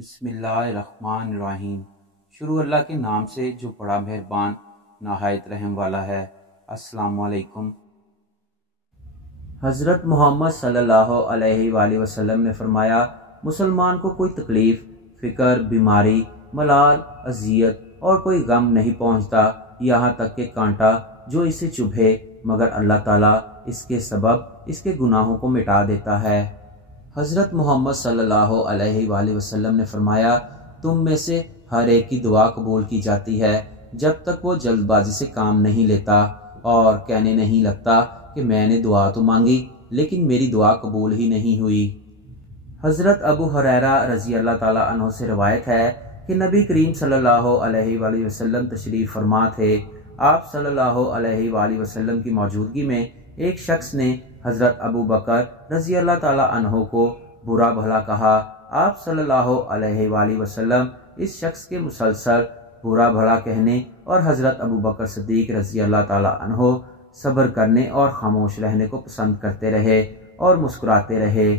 बिस्मिल्लाहिर्रहमानिर्रहीम। शुरू अल्लाह के नाम से जो बड़ा मेहरबान नहायत रहम वाला है। अस्सलामु अलैकुम। हज़रत मोहम्मद सल्लल्लाहु अलैहि वसल्लम ने फरमाया, मुसलमान को कोई तकलीफ़, फ़िक्र, बीमारी, मलाल, अजियत और कोई गम नहीं पहुंचता, यहाँ तक कि कांटा जो इसे चुभे, मगर अल्लाह ताला इसके सबब इसके गुनाहों को मिटा देता है। हज़रत मोहम्मद सल्लल्लाहु अलैहि वसल्लम ने फरमाया, तुम में से हर एक की दुआ कबूल की जाती है जब तक वो जल्दबाजी से काम नहीं लेता और कहने नहीं लगता कि मैंने दुआ तो मांगी लेकिन मेरी दुआ कबूल ही नहीं हुई। हज़रत अबू हुरैरा रज़ी अल्लाह ताला अन्हु से रवायत है कि नबी करीम सल्लल्लाहु अलैहि वसल्लम तशरीफ़ फरमा थे। आप सल्लल्लाहु अलैहि वसल्लम की मौजूदगी में एक शख्स ने हज़रत अबू बकर रज़ी अल्लाह ताला अन्हु को बुरा भला कहा। आप सल्लल्लाहु अलैहि वसल्लम इस शख्स के मुसलसल बुरा भला कहने और हज़रत अबू बकर सिद्दीक़ रज़ी अल्लाह ताला अन्हु सब्र करने और खामोश रहने को पसंद करते रहे और मुस्कुराते रहे।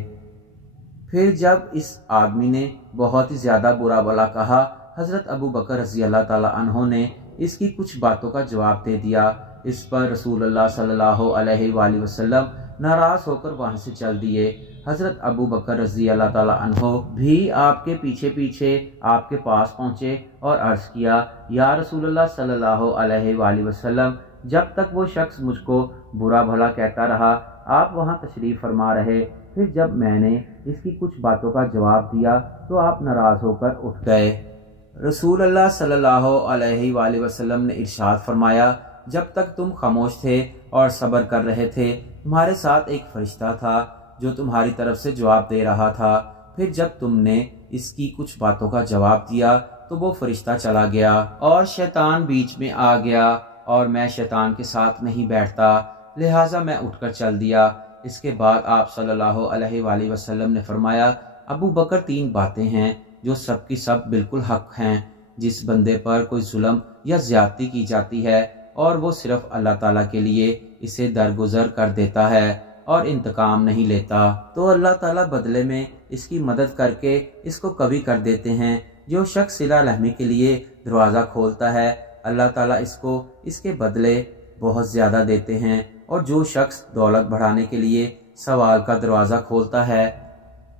फिर जब इस आदमी ने बहुत ही ज़्यादा बुरा भला कहा, हज़रत अबू बकर रज़ी अल्लाह ताला अन्हु ने इसकी कुछ बातों का जवाब दे दिया। इस पर रसूलुल्लाह सल्लल्लाहु अलैहि वसल्लम नाराज़ होकर वहाँ से चल दिए। हज़रत अबू बकर रज़ी अल्लाह ताला अन्हु भी आपके पीछे पीछे आपके पास पहुँचे और अर्ज़ किया, या रसूलुल्लाह सल्लल्लाहु अलैहि वसल्लम, जब तक वो शख्स मुझको बुरा भला कहता रहा आप वहाँ तशरीफ़ फरमा रहे। फिर जब मैंने इसकी कुछ बातों का जवाब दिया तो आप नाराज़ होकर उठ गए। रसूलुल्लाह सल्लल्लाहु अलैहि वसल्लम ने इरशाद फरमाया, जब तक तुम खामोश थे और सब्र कर रहे थे, तुम्हारे साथ एक फरिश्ता था जो तुम्हारी तरफ से जवाब दे रहा था। फिर जब तुमने इसकी कुछ बातों का जवाब दिया तो वो फरिश्ता चला गया और शैतान बीच में आ गया और मैं शैतान के साथ नहीं बैठता, लिहाजा मैं उठकर चल दिया। इसके बाद आप सल्लल्लाहु अलैहि वसल्लम ने फरमाया, अबू बकर, तीन बातें हैं जो सब की सब बिल्कुल हक हैं। जिस बंदे पर कोई जुल्म या ज्यादती की जाती है और वो सिर्फ अल्लाह ताला के लिए इसे दरगुजर कर देता है और इंतकाम नहीं लेता, तो अल्लाह ताला बदले में इसकी मदद करके इसको कभी कर देते हैं। जो शख्स सिला रहमी के लिए दरवाज़ा खोलता है, अल्लाह ताला इसको इसके बदले बहुत ज़्यादा देते हैं, और जो शख्स दौलत बढ़ाने के लिए सवाल का दरवाज़ा खोलता है,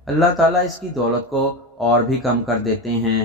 अल्लाह ताला इसकी दौलत को और भी कम कर देते हैं।